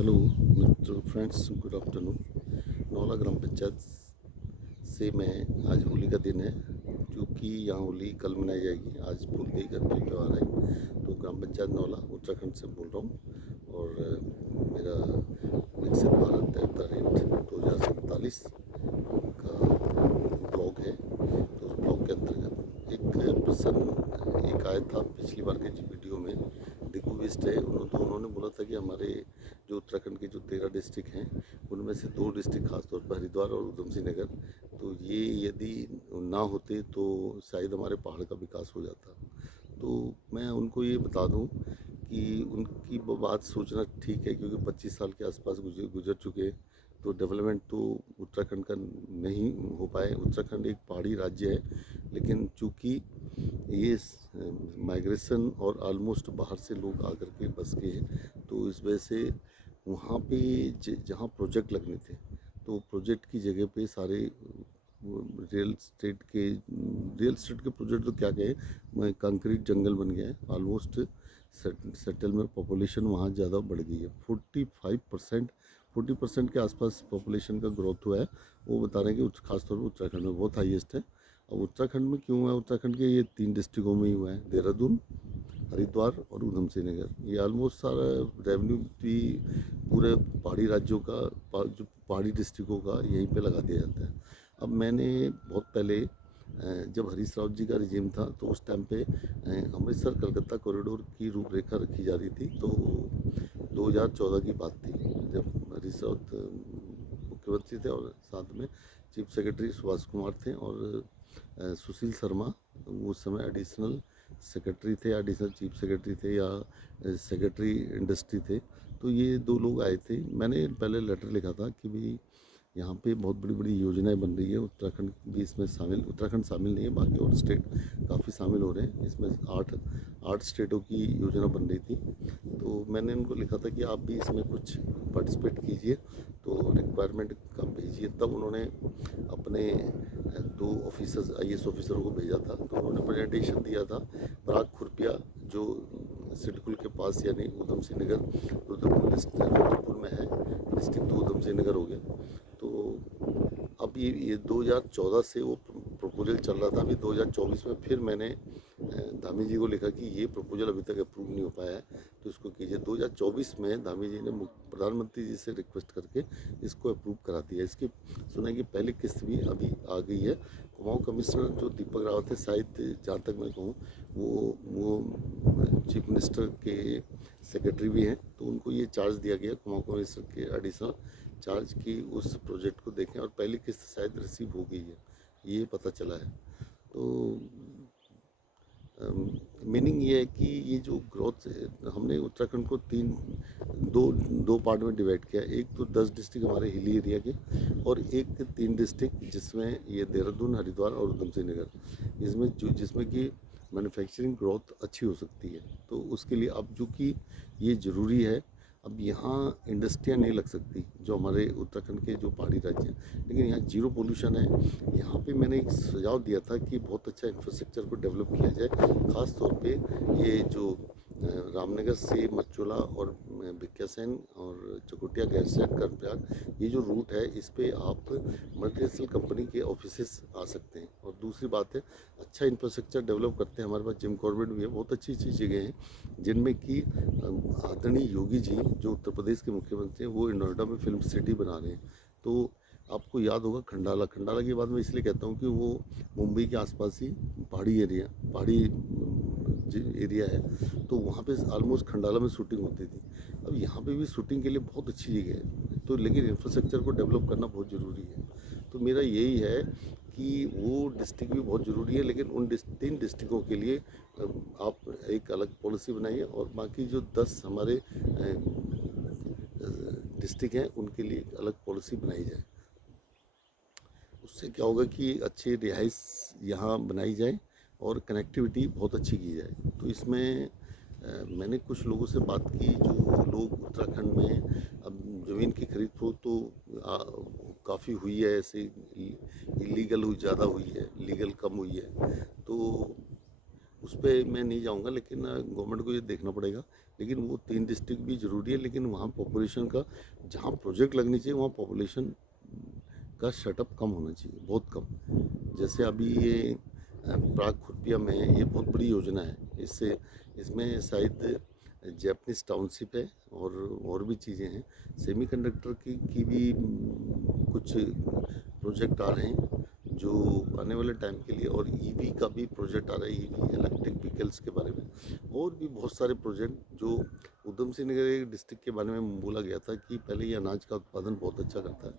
Hello mister friends, good afternoon. Naula ग्राम पंचायत से मैं आज होली का दिन है, क्योंकि यहाँ होली कल मनाई जाएगी। आज फूलदेई करके त्यौहार है, तो ग्राम पंचायत नौला उत्तराखंड से बोल रहा हूँ। और मेरा विकसित भारत @2047 का ब्लॉग है। तो उस ब्लॉग के अंतर्गत एक प्रसन्न एक आया था पिछली बार के वीडियो में। दिगू वेस्ट है, उन्होंने बोला था कि हमारे जो उत्तराखंड के जो 13 डिस्ट्रिक्ट हैं, उनमें से 2 डिस्ट्रिक्ट खासतौर पर हरिद्वार और उधम सिंह नगर, तो ये यदि ना होते तो शायद हमारे पहाड़ का विकास हो जाता। तो मैं उनको ये बता दूं कि उनकी बात सोचना ठीक है, क्योंकि 25 साल के आसपास गुजर चुके हैं, तो डेवलपमेंट तो उत्तराखंड का नहीं हो पाए। उत्तराखंड एक पहाड़ी राज्य है, लेकिन चूँकि ये माइग्रेशन और ऑलमोस्ट बाहर से लोग आकर के बस गए हैं, तो इस वजह से वहाँ पे जहाँ प्रोजेक्ट लगने थे, तो प्रोजेक्ट की जगह पे सारे रियल एस्टेट के प्रोजेक्ट तो क्या कहें, कंक्रीट जंगल बन गया है। ऑलमोस्ट सेटलमेंट पॉपुलेशन वहाँ ज़्यादा बढ़ गई है। 40% के आसपास पॉपुलेशन का ग्रोथ हुआ है। वो बता रहे हैं कि खासतौर पर उत्तराखंड में बहुत हाईएस्ट है। अब उत्तराखंड में क्यों है, उत्तराखंड के ये 3 डिस्ट्रिक्टों में ही हुआ है, देहरादून, हरिद्वार और उधम सिंह नगर। ये ऑलमोस्ट सारा रेवेन्यू भी पूरे पहाड़ी राज्यों का, जो पहाड़ी डिस्ट्रिक्टों का, यहीं पे लगा दिया जाता है। अब मैंने बहुत पहले जब हरीश रावत जी का रिजीम था, तो उस टाइम पे अमृतसर कलकत्ता कॉरिडोर की रूपरेखा रखी जा रही थी। तो 2014 की बात थी, जब हरीश रावत मुख्यमंत्री थे और साथ में चीफ सेक्रेटरी सुभाष कुमार थे, और सुशील शर्मा उस समय एडिशनल सेक्रेटरी थे, एडिशनल चीफ सेक्रेटरी थे, या सेक्रेटरी इंडस्ट्री थे। तो ये 2 लोग आए थे। मैंने पहले लेटर लिखा था कि भाई यहाँ पे बहुत बड़ी बड़ी योजनाएं बन रही है, उत्तराखंड भी इसमें शामिल, उत्तराखंड शामिल नहीं है, बाकी और स्टेट काफ़ी शामिल हो रहे हैं इसमें। 8 स्टेटों की योजना बन रही थी। तो मैंने उनको लिखा था कि आप भी इसमें कुछ पार्टिसिपेट कीजिए, तो रिक्वायरमेंट का भेजिए। तब उन्होंने अपने 2 ऑफिसर्स, IAS ऑफिसरों को भेजा था। तो उन्होंने प्रेजेंटेशन दिया था पराग खुरपिया, जो सिडकुल के पास यानी उधम सिंह नगर, रुद्रपुर में है डिस्ट्रिक्ट, तो उधम सिंह नगर हो गया। तो अब ये 2014 से वो प्रपोजल चल रहा था। अभी 2024 में फिर मैंने धामी जी को लिखा कि ये प्रपोजल अभी तक अप्रूव नहीं हो पाया है, तो इसको कीजिए। 2024 में धामी जी ने प्रधानमंत्री जी से रिक्वेस्ट करके इसको अप्रूव करा दिया। इसकी सुना कि पहली किस्त भी अभी आ गई है। कुमाऊं कमिश्नर जो दीपक रावत है, शायद जहाँ तक मैं कहूँ वो चीफ मिनिस्टर के सेक्रेटरी भी हैं, तो उनको ये चार्ज दिया गया कुमाऊं कमिश्नर के एडिशनल चार्ज की उस प्रोजेक्ट को देखें। और पहली किस्त शायद रिसीव हो गई है, ये पता चला है। तो मीनिंग ये है कि ये जो ग्रोथ है, हमने उत्तराखंड को दो पार्ट में डिवाइड किया। एक तो 10 डिस्ट्रिक्ट हमारे हिली एरिया के, और एक 3 डिस्ट्रिक्ट जिसमें ये देहरादून, हरिद्वार और उधम सिंह नगर, जिसमें कि मैन्युफैक्चरिंग ग्रोथ अच्छी हो सकती है। तो उसके लिए अब चूँकि ये ज़रूरी है, अब यहाँ इंडस्ट्रियाँ नहीं लग सकती जो हमारे उत्तराखंड के जो पहाड़ी राज्य हैं, लेकिन यहाँ जीरो पोल्यूशन है। यहाँ पे मैंने एक सुझाव दिया था कि बहुत अच्छा इंफ्रास्ट्रक्चर को डेवलप किया जाए, ख़ास तौर पे ये जो रामनगर से मचोला और भिक्यासैन और चकोटिया गैरसैंण कर्णप्रयाग, ये जो रूट है, इस पे आप मल्टीनेशनल कंपनी के ऑफिसेस आ सकते हैं। और दूसरी बात है, अच्छा इंफ्रास्ट्रक्चर डेवलप करते हैं। हमारे पास जिम कॉर्बेट भी है, बहुत अच्छी अच्छी जगह हैं, जिनमें कि आदरणीय योगी जी जो उत्तर प्रदेश के मुख्यमंत्री हैं, वो नोएडा में फिल्म सिटी बना रहे हैं। तो आपको याद होगा खंडाला, खंडाला की बात मैं इसलिए कहता हूँ कि वो मुंबई के आसपास ही पहाड़ी एरिया है, तो वहाँ पे ऑलमोस्ट खंडाला में शूटिंग होती थी। अब यहाँ पे भी शूटिंग के लिए बहुत अच्छी जगह है, तो लेकिन इंफ्रास्ट्रक्चर को डेवलप करना बहुत ज़रूरी है। तो मेरा यही है कि वो डिस्ट्रिक्ट भी बहुत ज़रूरी है, लेकिन उन 3 डिस्ट्रिक्टों के लिए आप एक अलग पॉलिसी बनाइए, और बाकी जो 10 हमारे डिस्ट्रिक्ट हैं, उनके लिए एक अलग पॉलिसी बनाई जाए। उससे क्या होगा कि अच्छी रिहाइश यहाँ बनाई जाए और कनेक्टिविटी बहुत अच्छी की जाए। तो इसमें मैंने कुछ लोगों से बात की, जो लोग उत्तराखंड में अब ज़मीन की खरीद फरोख्त तो काफ़ी हुई है, ऐसे इलीगल ज़्यादा हुई है, लीगल कम हुई है। तो उस पर मैं नहीं जाऊंगा, लेकिन गवर्नमेंट को ये देखना पड़ेगा लेकिन वो 3 डिस्ट्रिक्ट भी ज़रूरी है, लेकिन वहाँ पॉपुलेशन का, जहाँ प्रोजेक्ट लगनी चाहिए वहाँ पॉपुलेशन का सेटअप कम होना चाहिए, बहुत कम। जैसे अभी ये प्राग खुर्पिया में ये बहुत बड़ी योजना है, इससे इसमें शायद जैपनीज टाउनशिप है और भी चीज़ें हैं। सेमीकंडक्टर की भी कुछ प्रोजेक्ट आ रहे हैं जो आने वाले टाइम के लिए, और ईवी का भी प्रोजेक्ट आ रहा है, ईवी इलेक्ट्रिक व्हीकल्स के बारे में, और भी बहुत सारे प्रोजेक्ट जो उधम सिंह नगर डिस्ट्रिक्ट के बारे में बोला गया था कि पहले ये अनाज का उत्पादन बहुत अच्छा करता है,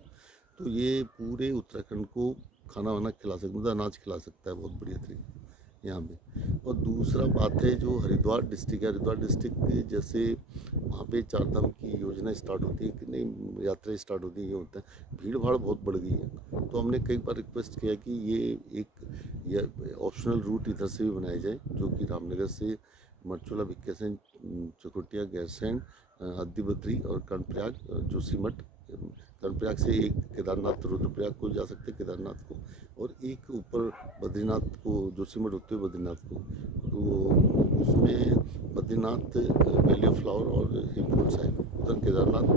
तो ये पूरे उत्तराखंड को खाना वाना खिला सकता, मतलब अनाज खिला सकता है बहुत बढ़िया तरीके यहाँ पे। और दूसरा बात है जो हरिद्वार डिस्ट्रिक्ट है, हरिद्वार डिस्ट्रिक्ट के जैसे वहाँ पे चार धाम की योजना स्टार्ट होती है कि नहीं, यात्रा स्टार्ट होती है, ये होता है, भीड़ भाड़ बहुत बढ़ गई है। तो हमने कई बार रिक्वेस्ट किया कि ये एक ऑप्शनल रूट इधर से भी बनाया जाए, जो कि रामनगर से मरचोला, भिक्केसैन, चकोटिया, गैरसैंण, हल्दीबद्री और कर्णप्रयाग, जोशीमठ। कर्णप्रयाग से एक केदारनाथ, रुद्रप्रयाग को जा सकते हैं केदारनाथ को, और एक ऊपर बद्रीनाथ को, जोशीमठ होते हुए बद्रीनाथ को। तो उसमें बद्रीनाथ वैली ऑफ फ्लावर और हेमकुंड साहिब, उधर केदारनाथ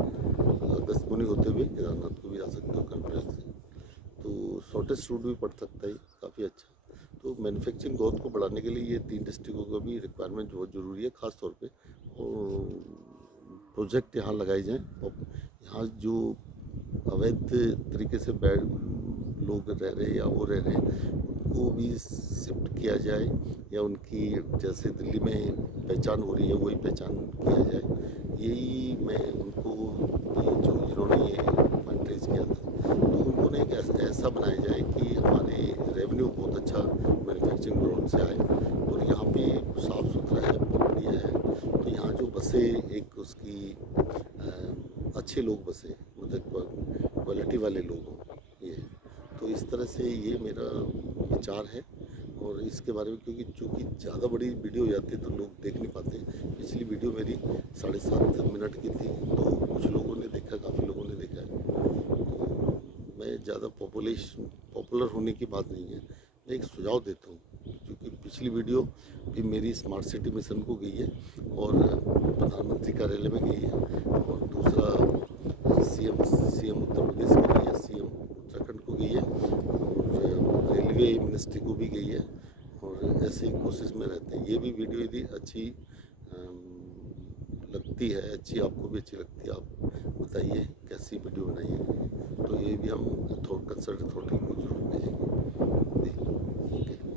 अगस्त्यमुनि होते हुए केदारनाथ को भी जा सकते हो कर्णप्रयाग से। तो शॉर्टेस्ट रूट भी पड़ सकता है, काफ़ी अच्छा। तो मैन्युफैक्चरिंग ग्रोथ को बढ़ाने के लिए ये 3 डिस्ट्रिक्टों का भी रिक्वायरमेंट बहुत ज़रूरी है, ख़ास तौर पे। और प्रोजेक्ट यहाँ लगाए जाएँ, और यहाँ जो अवैध तरीके से लोग रह रहे हैं या वो रह रहे हैं, उनको भी शिफ्ट किया जाए, या उनकी जैसे दिल्ली में पहचान हो रही है वही पहचान किया जाए। यही मैं उनको, ये जो जिन्होंने ये पॉइंट रेज किया था, तो उनको ना एक ऐसा बनाया जाए कि हमारे रेवेन्यू बहुत अच्छा मैन्युफैक्चरिंग ग्रोथ से आए, और यहाँ पे साफ़ सुथरा है, बहुत बढ़िया है। तो यहाँ जो बसें, एक उसकी अच्छे लोग बसे, मतलब क्वालिटी वाले लोग हों, ये। तो इस तरह से ये मेरा विचार है। और इसके बारे में, क्योंकि चूँकि ज़्यादा बड़ी वीडियो हो जाती है तो लोग देख नहीं पाते। पिछली वीडियो मेरी 7.5 मिनट की थी, तो कुछ लोगों ने देखा, काफ़ी लोगों ने देखा है। तो मैं ज़्यादा पॉपुलर होने की बात नहीं है, मैं एक सुझाव देता हूँ, क्योंकि पिछली वीडियो भी मेरी स्मार्ट सिटी मिशन को गई है, और प्रधानमंत्री कार्यालय में गई है, और दूसरा सीएम उत्तर प्रदेश को गई है, सीएम उत्तराखंड को गई है, और रेलवे मिनिस्ट्री को भी गई है, और ऐसे ही कोशिश में रहते हैं। ये भी वीडियो यदि अच्छी लगती है, अच्छी आपको भी अच्छी लगती है, आप बताइए कैसी वीडियो बनाइए, तो ये भी हम कंसल्ट अथॉरिटी को जरूर भेजेंगे। ओके।